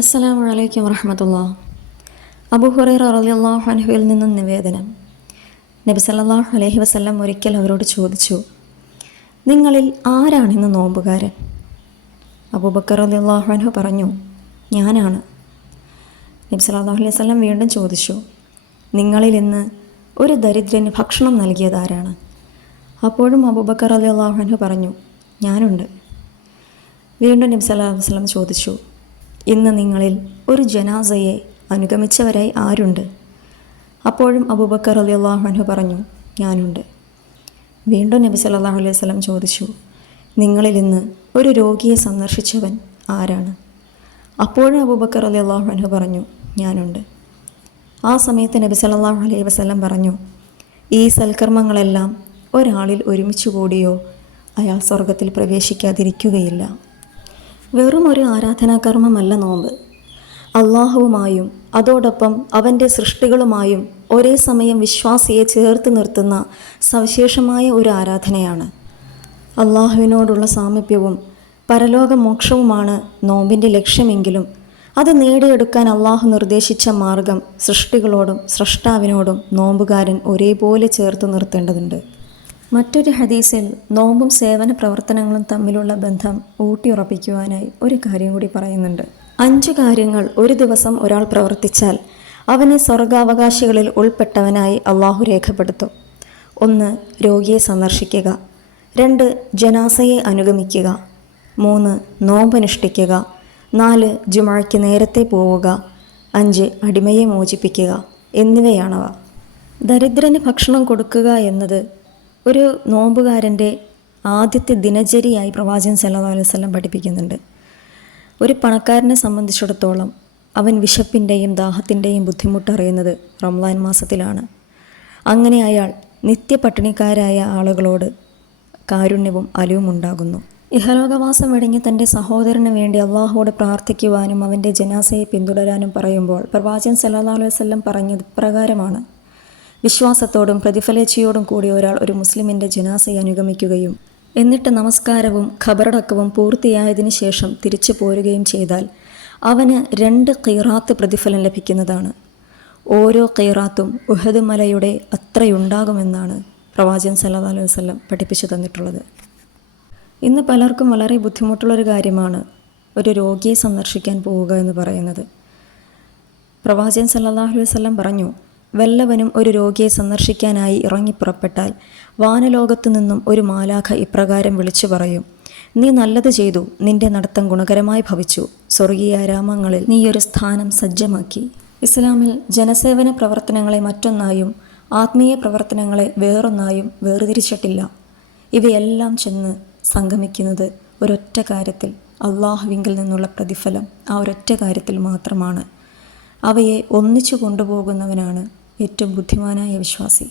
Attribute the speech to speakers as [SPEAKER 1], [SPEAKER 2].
[SPEAKER 1] അസ്സലാമു വലൈക്കും വറഹമത്തുള്ള അബു ഹുറൈറ റളിയല്ലാഹു അൻഹുവിൽ നിന്നും നിവേദനം. നബി സല്ലാഹു അലഹി വസ്ല്ലാം ഒരിക്കൽ അവരോട് ചോദിച്ചു നിങ്ങളിൽ ആരാണിന്ന് നോമ്പുകാരൻ? അബൂബക്കർ റളിയല്ലാഹു അനഹു പറഞ്ഞു ഞാനാണ്. നബി സല്ലാഹു അലൈഹി വസല്ലം വീണ്ടും ചോദിച്ചു നിങ്ങളിൽ ഇന്ന് ഒരു ദരിദ്രന് ഭക്ഷണം നൽകിയതാരാണ്? അപ്പോഴും അബൂബക്കർ റളിയല്ലാഹു അൻഹു പറഞ്ഞു ഞാനുണ്ട്. വീണ്ടും നബി സല്ലല്ലാഹു വസ്ലം ചോദിച്ചു ഇന്ന് നിങ്ങളിൽ ഒരു ജനാസയെ അനുഗമിച്ചവരായി ആരുണ്ട്? അപ്പോഴും അബൂബക്കർ അലി അൻഹു പറഞ്ഞു ഞാനുണ്ട്. വീണ്ടും നബി സല്ലല്ലാഹു അലൈഹി വസല്ലം ചോദിച്ചു നിങ്ങളിൽ ഇന്ന് ഒരു രോഗിയെ സന്ദർശിച്ചവൻ ആരാണ്? അപ്പോഴും അബൂബക്കർ അലി അൻഹു പറഞ്ഞു ഞാനുണ്ട്. ആ സമയത്ത് നബി സല്ലല്ലാഹു അലൈഹി വസ്ലം പറഞ്ഞു ഈ സൽക്കർമ്മങ്ങളെല്ലാം ഒരാളിൽ ഒരുമിച്ച് കൂടിയോ? അയാൾ സ്വർഗത്തിൽ പ്രവേശിക്കാതിരിക്കുകയില്ല. വെറും ഒരു ആരാധനാകർമ്മമല്ല നോമ്പ്. അള്ളാഹുവുമായും അതോടൊപ്പം അവന്റെ സൃഷ്ടികളുമായും ഒരേ സമയം വിശ്വാസിയെ ചേർത്ത് നിർത്തുന്ന സവിശേഷമായ ഒരു ആരാധനയാണ്. അള്ളാഹുവിനോടുള്ള സാമീപ്യവും പരലോകമോക്ഷവുമാണ് നോമ്പിന്റെ ലക്ഷ്യമെങ്കിലും അത് നേടിയെടുക്കാൻ അള്ളാഹു നിർദ്ദേശിച്ച മാർഗം സൃഷ്ടികളോടും സൃഷ്ടാവിനോടും നോമ്പുകാരൻ ഒരേപോലെ ചേർത്ത് നിർത്തേണ്ടതുണ്ട്. മറ്റൊരു ഹദീസിൽ നോമ്പും സേവന പ്രവർത്തനങ്ങളും തമ്മിലുള്ള ബന്ധം ഊട്ടിയുറപ്പിക്കുവാനായി ഒരു കാര്യം കൂടി പറയുന്നുണ്ട്. അഞ്ച് കാര്യങ്ങൾ ഒരു ദിവസം ഒരാൾ പ്രവർത്തിച്ചാൽ അവനെ സ്വർഗാവകാശികളിൽ ഉൾപ്പെട്ടവനായി അള്ളാഹു രേഖപ്പെടുത്തും. ഒന്ന് രോഗിയെ സന്ദർശിക്കുക. രണ്ട് ജനാസയെ അനുഗമിക്കുക. മൂന്ന് നോമ്പനുഷ്ഠിക്കുക. നാല് ജുമഴയ്ക്ക് നേരത്തെ പോവുക. അഞ്ച് അടിമയെ മോചിപ്പിക്കുക. എന്നിവയാണവ. ദരിദ്രന് ഭക്ഷണം കൊടുക്കുക എന്നത് ഒരു നോമ്പുകാരന്റെ ആദ്യത്തെ ദിനചര്യയായി പ്രവാചകൻ സല്ലല്ലാഹു അലൈഹി വസല്ലം പഠിപ്പിക്കുന്നുണ്ട്. ഒരു പണക്കാരനെ സംബന്ധിച്ചിടത്തോളം അവൻ വിശപ്പിന്റെയും ദാഹത്തിന്റെയും ബുദ്ധിമുട്ടറിയുന്നത് റംലാൻ മാസത്തിലാണ്. അങ്ങനെ അയാൾ നിത്യപട്ടിണിക്കാരായ ആളുകളോട് കാരുണ്യവും അലിവും ഉണ്ടാകുന്നു. ഇഹലോകവാസം വെടിഞ്ഞ് തന്റെ സഹോദരന് വേണ്ടി അള്ളാഹുവോട് പ്രാർത്ഥിക്കുവാനും അവന്റെ ജനാസയെ പിന്തുടരാനും പറയുമ്പോൾ പ്രവാചകൻ സല്ലാ അലൈവല്ലം പറഞ്ഞത് ഇപ്രകാരമാണ്. വിശ്വാസത്തോടും പ്രതിഫലേച്ഛയോടും കൂടി ഒരാൾ ഒരു മുസ്ലിമിന്റെ ജനാസയെ അനുഗമിക്കുകയും എന്നിട്ട് നമസ്കാരവും ഖബറടക്കവും പൂർത്തിയായതിനു ശേഷം തിരിച്ചു പോരുകയും ചെയ്താൽ അവന് രണ്ട് കൈറാത്ത് പ്രതിഫലം ലഭിക്കുന്നതാണ്. ഓരോ കൈറാത്തും ഉഹദ് മലയുടെ അത്രയുണ്ടാകുമെന്നാണ് പ്രവാചകൻ സല്ലാ അലൈഹി വസ്ലം പഠിപ്പിച്ചു തന്നിട്ടുള്ളത്. ഇന്ന് പലർക്കും വളരെ ബുദ്ധിമുട്ടുള്ളൊരു കാര്യമാണ് ഒരു രോഗിയെ സന്ദർശിക്കാൻ പോവുക എന്ന് പറയുന്നത്. പ്രവാചകൻ സല്ലല്ലാഹു അലൈഹി വസല്ലം പറഞ്ഞു വല്ലവനും ഒരു രോഗിയെ സന്ദർശിക്കാനായി ഇറങ്ങിപ്പുറപ്പെട്ടാൽ വാനലോകത്തു നിന്നും ഒരു മാലാഖ ഇപ്രകാരം വിളിച്ചു പറയും നീ നല്ലത് ചെയ്തു നിന്റെ നടത്തം ഗുണകരമായി ഭവിച്ചു. സ്വർഗീയ രാമങ്ങളിൽ നീയൊരു സ്ഥാനം സജ്ജമാക്കി. ഇസ്ലാമിൽ ജനസേവന പ്രവർത്തനങ്ങളെ മറ്റൊന്നായും ആത്മീയ പ്രവർത്തനങ്ങളെ വേറൊന്നായും വേർതിരിച്ചിട്ടില്ല. ഇവയെല്ലാം ചെന്ന് സംഗമിക്കുന്നത് ഒരൊറ്റ കാര്യത്തിൽ അള്ളാഹുവിങ്കിൽ നിന്നുള്ള പ്രതിഫലം ആ ഒരൊറ്റ കാര്യത്തിൽ മാത്രമാണ്. അവയെ ഒന്നിച്ചു കൊണ്ടുപോകുന്നവനാണ് ഏറ്റവും ബുദ്ധിമാനായ വിശ്വാസി.